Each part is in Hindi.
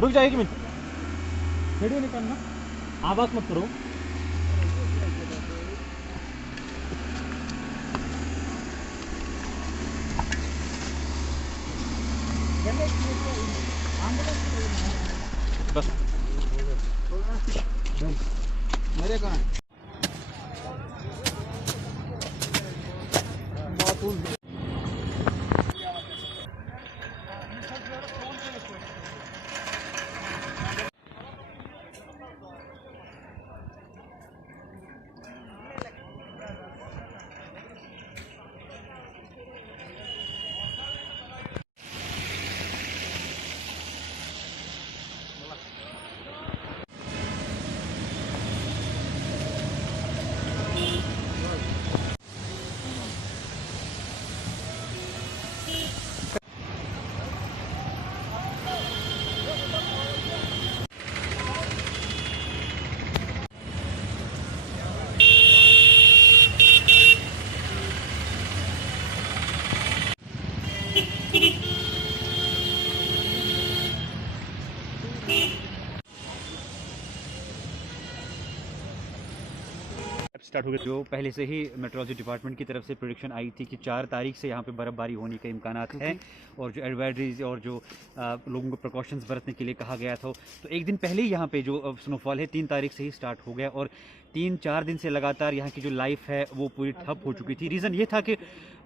रुक जाए 1 मिनट, वीडियो निकालना, आवाज मत करो। बस मेरे कहाँ है? स्टार्ट हो गया। जो पहले से ही मेट्रोलॉजी डिपार्टमेंट की तरफ से प्रेडिक्शन आई थी कि 4 तारीख से यहाँ पे बर्फ़बारी होने के इम्कानात हैं, और जो एडवाइजरीज और जो लोगों को प्रिकॉशंस बरतने के लिए कहा गया था, तो एक दिन पहले ही यहाँ पे जो स्नोफॉल है 3 तारीख से ही स्टार्ट हो गया, और 3-4 दिन से लगातार यहाँ की जो लाइफ है वो पूरी ठप हो चुकी थी। रीज़न ये था कि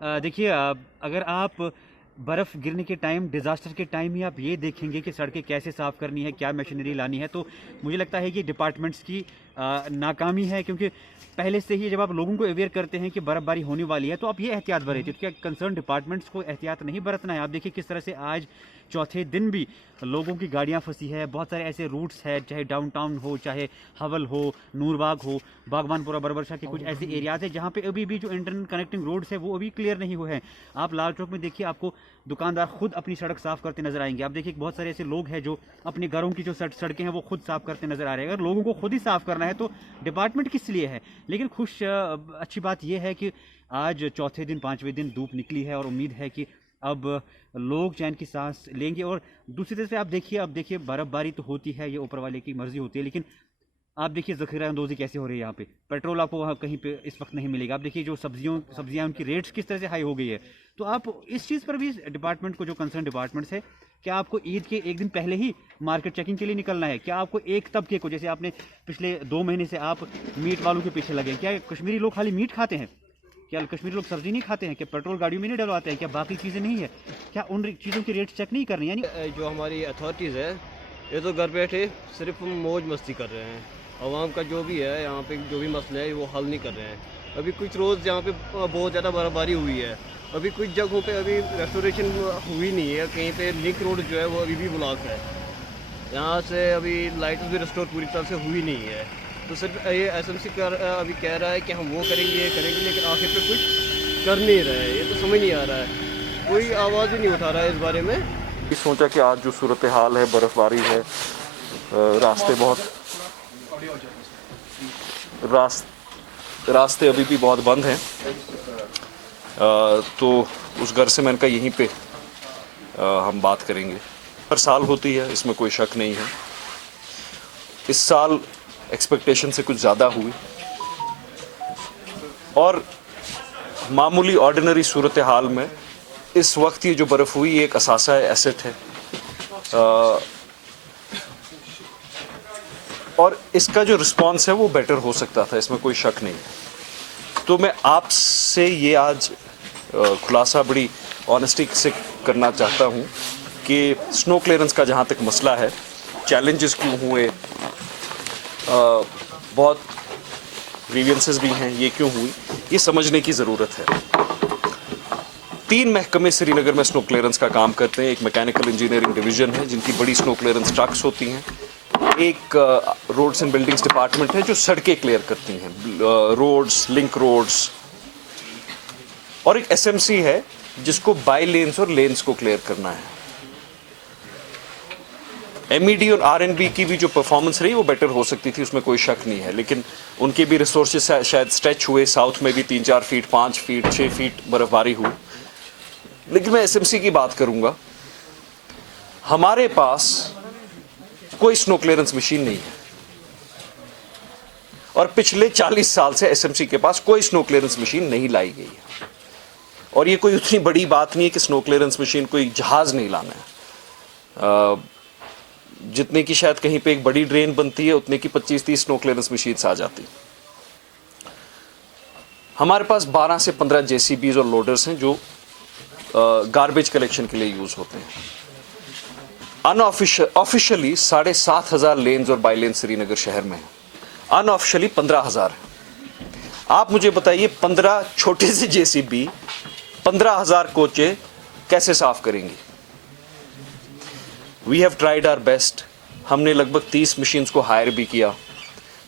देखिए, अगर आप बर्फ़ गिरने के टाइम, डिज़ास्टर के टाइम ही आप ये देखेंगे कि सड़कें कैसे साफ़ करनी है, क्या मशीनरी लानी है, तो मुझे लगता है कि डिपार्टमेंट्स की नाकामी है। क्योंकि पहले से ही जब आप लोगों को अवेयर करते हैं कि बर्फ़बारी होने वाली है, तो आप ये एहतियात बरतिए। तो क्या कंसर्न डिपार्टमेंट्स को एहतियात नहीं बरतना है? आप देखिए किस तरह से आज चौथे दिन भी लोगों की गाड़ियाँ फंसी है। बहुत सारे ऐसे रूट्स हैं, चाहे डाउनटाउन हो, चाहे हवल हो, नूरबाग हो, बागवानपुरा, बरबरशाह के कुछ ऐसे एरियाज़ हैं जहाँ पे अभी भी जो इंटरनल कनेक्टिंग रोड्स है वो अभी क्लियर नहीं हुए हैं। आप लाल चौक में देखिए, आपको दुकानदार खुद अपनी सड़क साफ़ करते नजर आएंगे। आप देखिए बहुत सारे ऐसे लोग हैं जो अपने घरों की जो सड़कें हैं वो खुद साफ़ करते नजर आ रहे हैं। अगर लोगों को खुद ही साफ़ करना है तो डिपार्टमेंट किस लिए है? लेकिन अच्छी बात यह है कि आज चौथे दिन, 5वें दिन धूप निकली है, और उम्मीद है कि अब लोग चैन की सांस लेंगे। और दूसरी तरफ से आप देखिए बर्फ़बारी तो होती है, ये ऊपर वाले की मर्ज़ी होती है, लेकिन आप देखिए ज़ख़ीरा अंदोज़ी कैसे हो रही है यहाँ पे। पेट्रोल आपको वहाँ कहीं पे इस वक्त नहीं मिलेगा। आप देखिए जो सब्जियाँ उनकी रेट्स किस तरह से हाई हो गई है। तो आप इस चीज़ पर भी डिपार्टमेंट को, जो कंसर्न डिपार्टमेंट्स है, क्या आपको ईद के एक दिन पहले ही मार्केट चेकिंग के लिए निकलना है? क्या आपको एक तबके को, जैसे आपने पिछले 2 महीने से आप मीट वालों के पीछे लगे, क्या कश्मीरी लोग खाली मीट खाते हैं? क्या कश्मीरी लोग सब्जी नहीं खाते हैं? क्या पेट्रोल गाड़ियों में नहीं डलवाते हैं? क्या बाकी चीज़ें नहीं है? क्या उन चीज़ों की रेट चेक नहीं करनी? यानी जो हमारी अथॉरिटीज़ है, ये तो घर बैठे सिर्फ मौज मस्ती कर रहे हैं। आवाम का जो भी है यहाँ पे, जो भी मसले है वो हल नहीं कर रहे हैं। अभी कुछ रोज़ यहाँ पे बहुत ज़्यादा बर्फबारी हुई है, अभी कुछ जगहों पे अभी रेस्टोरेशन हुई नहीं है। कहीं पे लिंक रोड जो है वो अभी भी ब्लॉक है। यहाँ से अभी लाइट भी रिस्टोर पूरी तरह से हुई नहीं है। तो सिर्फ ये एसएमसी अभी कह रहा है कि हम वो करेंगे, ये करेंगे, लेकिन आखिर पे कुछ कर नहीं रहे हैं। ये तो समझ नहीं आ रहा है, कोई आवाज़ ही नहीं उठा रहा है इस बारे में। सोचा कि आज जो सूरत हाल है, बर्फबारी है, रास्ते अभी भी बहुत बंद हैं, तो उस घर से मैंने कहा यहीं पे हम बात करेंगे। हर साल होती है, इसमें कोई शक नहीं है। इस साल एक्सपेक्टेशन से कुछ ज़्यादा हुई, और मामूली ऑर्डिनरी सूरत हाल में इस वक्त ये जो बर्फ़ हुई, ये एक असासा है, एसेट है, और इसका जो रिस्पांस है वो बेटर हो सकता था, इसमें कोई शक नहीं है। तो मैं आपसे ये आज खुलासा बड़ी ऑनेस्टी से करना चाहता हूँ कि स्नो क्लियरेंस का जहाँ तक मसला है, चैलेंजेस क्यों हुए, बहुत ग्रीवेंसेस भी हैं, ये क्यों हुई, ये समझने की ज़रूरत है। 3 महकमे श्रीनगर में स्नो क्लियरेंस का काम करते हैं। एक मैकेनिकल इंजीनियरिंग डिवीज़न है जिनकी बड़ी स्नो क्लियरेंस ट्रक्स होती हैं, एक रोड्स एंड बिल्डिंग्स डिपार्टमेंट है जो सड़कें क्लियर करती हैं, रोड्स, लिंक रोड्स, और एक एसएमसी है जिसको बाई लेन्स और लेन्स को क्लियर करना है। एमईडी और आरएनबी की भी जो परफॉर्मेंस रही वो बेटर हो सकती थी, उसमें कोई शक नहीं है, लेकिन उनके भी रिसोर्सेज शायद स्ट्रेच हुए। साउथ में भी 3-4 फीट, 5 फीट, 6 फीट बर्फबारी हुई। लेकिन मैं एसएमसी की बात करूंगा। हमारे पास कोई स्नो क्लियरेंस मशीन नहीं है, और पिछले 40 साल से एसएमसी के पास कोई स्नो क्लियरेंस मशीन नहीं लाई गई है। और ये कोई उतनी बड़ी बात नहीं है कि स्नो क्लियरेंस मशीन कोई जहाज नहीं लाना है। जितने की शायद कहीं पे एक बड़ी ड्रेन बनती है, उतने की 25-30 स्नो क्लियरेंस मशीन्स आ जाती। हमारे पास 12 से 15 जेसीबीज और लोडर्स हैं जो गार्बेज कलेक्शन के लिए यूज होते हैं। ऑफिशियली 7,500 लेन्स और बाई लेन श्रीनगर शहर में है, अनऑफिशियली 15,000 है। आप मुझे बताइए 15 छोटे से जेसीबी 15,000 कोचे कैसे साफ करेंगी? We have tried our best. हमने लगभग 30 मशीन्स को हायर भी किया।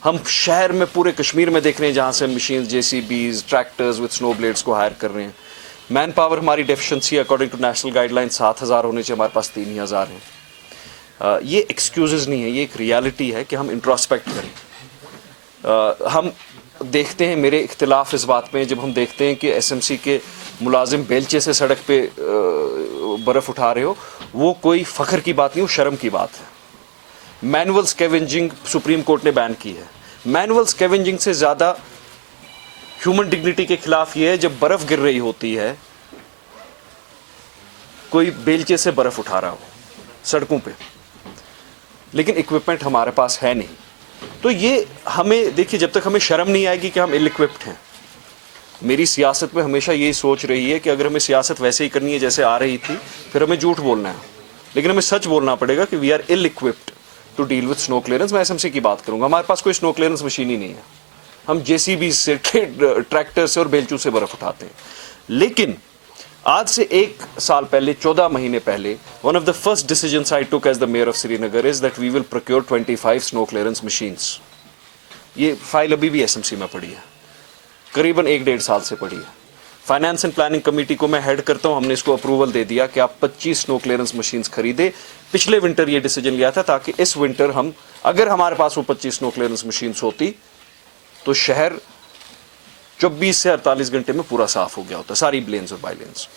हम शहर में पूरे कश्मीर में देख रहे हैं जहाँ से machine JCBs tractors with snow blades को हायर कर रहे हैं। मैन पावर हमारी deficiency according to national guideline 7,000 होने चाहिए, हमारे पास 3,000 हैं। ये एक्सक्यूजेज नहीं है, ये एक रियलिटी है कि हम इंट्रोस्पेक्ट करें। हम देखते हैं, मेरे इख्तिलाफ इस बात में, जब हम देखते हैं कि एसएमसी के मुलाजिम बेलचे से सड़क पे बर्फ़ उठा रहे हो, वो कोई फ़ख्र की बात नहीं, वो शर्म की बात है। मैनुअल स्कैवेंजिंग सुप्रीम कोर्ट ने बैन की है। मैनुअल स्कैवेंजिंग से ज़्यादा ह्यूमन डिग्निटी के खिलाफ ये है जब बर्फ़ गिर रही होती है, कोई बेलचे से बर्फ़ उठा रहा हो सड़कों पे, लेकिन इक्विपमेंट हमारे पास है नहीं। तो ये हमें देखिए, जब तक हमें शर्म नहीं आएगी कि हम इल इक्विप्ड हैं। मेरी सियासत में हमेशा यही सोच रही है कि अगर हमें सियासत वैसे ही करनी है जैसे आ रही थी, फिर हमें झूठ बोलना है, लेकिन हमें सच बोलना पड़ेगा कि we are ill equipped to deal with snow clearance. मैं एसएमसी की बात करूंगा, हमारे पास कोई स्नो क्लियरेंस मशीन ही नहीं है। हम जेसीबी से, ट्रैक्टर से और बेलचू से बर्फ उठाते हैं। लेकिन आज से 1 साल पहले, 14 महीने पहले, one of the first decisions I took as the mayor of Srinagar is that we will procure 25 snow clearance machines. ये फाइल अभी भी एसएमसी में पड़ी है, करीबन 1-1.5 साल से पड़ी है। फाइनेंस एंड प्लानिंग कमेटी को मैं हेड करता हूं, हमने इसको अप्रूवल दे दिया कि आप 25 स्नो क्लियरेंस मशीन्स खरीदे। पिछले विंटर ये डिसीजन लिया था ताकि इस विंटर हम, अगर हमारे पास वो 25 स्नो क्लियरेंस मशीन्स होती तो शहर 24 से 48 घंटे में पूरा साफ हो गया होता, सारी लेन्स और बाई लेन्स।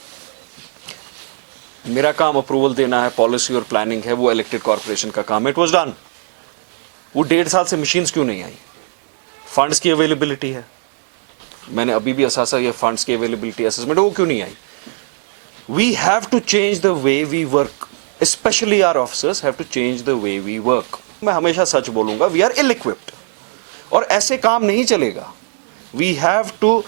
मेरा काम अप्रूवल देना है, पॉलिसी और प्लानिंग है, वो इलेक्टेड कॉर्पोरेशन का काम है। It was done. वो 1.5 साल से मशीन्स क्यों नहीं आई? फंड्स की अवेलेबिलिटी है, मैंने अभी भी असासा ये फंड्स की अवेलेबिलिटी असेसमेंट, वो क्यों नहीं आई? We have to change the way we work, specially our officers have to change the way we work. मैं हमेशा सच बोलूंगा, वी आर इल इक्विप्ड और ऐसे काम नहीं चलेगा। We have to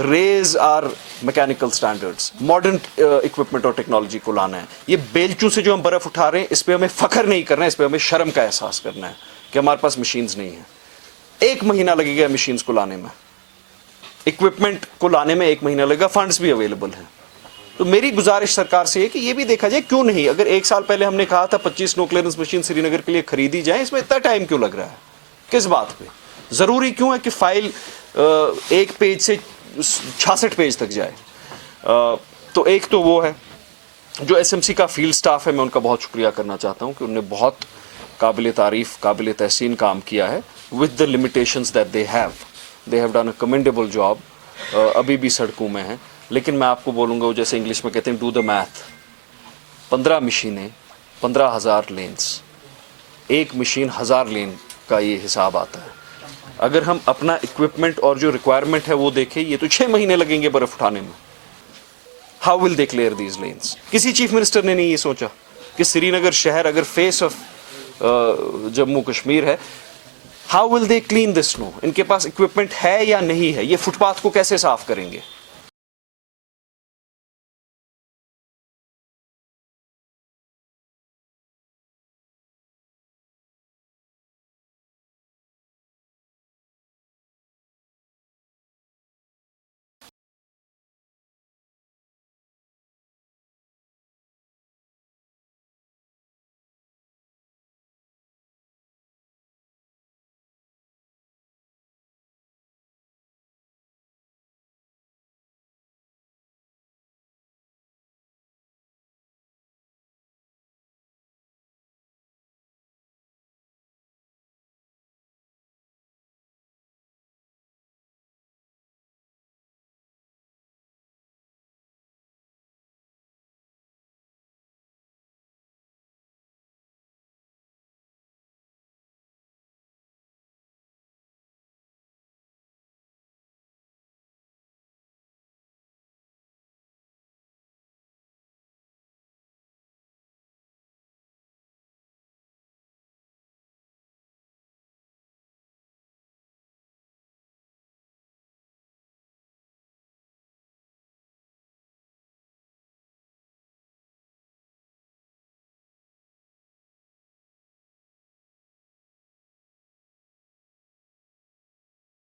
raise our mechanical standards, modern equipment और टेक्नोलॉजी को लाना है। ये बेलचू से जो हम बर्फ उठा रहे हैं, इस पर हमें फख्र नहीं करना है, इस पर हमें शर्म का एहसास करना है कि हमारे पास मशीन्स नहीं है। 1 महीना लगेगा मशीन्स को लाने में, इक्विपमेंट को लाने में 1 महीना लगेगा, फंड्स भी अवेलेबल हैं। तो मेरी गुजारिश सरकार से है कि ये भी देखा जाए, क्यों नहीं, अगर 1 साल पहले हमने कहा था 25 स्नो क्लियरेंस मशीन श्रीनगर के लिए खरीदी जाए, इसमें इतना टाइम क्यों लग रहा है? किस बात पे? ज़रूरी क्यों है कि फाइल 1 पेज से 66 पेज तक जाए? तो एक तो वो है। जो एसएमसी का फील्ड स्टाफ है, मैं उनका बहुत शुक्रिया करना चाहता हूँ कि उन्होंने बहुत काबिल तारीफ़, काबिल तहसीन काम किया है with the limitations that they have done a commendable job. अभी भी सड़कों में हैं, लेकिन मैं आपको बोलूँगा, वो जैसे इंग्लिश में कहते हैं डू द मैथ। 15 मशीनें, 15,000 लेन्स, 1 मशीन 1000 लेन का ये हिसाब आता है। अगर हम अपना इक्विपमेंट और जो रिक्वायरमेंट है वो देखें, ये तो 6 महीने लगेंगे बर्फ उठाने में। How will they clear these lens? किसी चीफ मिनिस्टर ने नहीं ये सोचा कि श्रीनगर शहर अगर फेस ऑफ जम्मू कश्मीर है, how will they clean this snow? इनके पास इक्विपमेंट है या नहीं है? ये फुटपाथ को कैसे साफ करेंगे?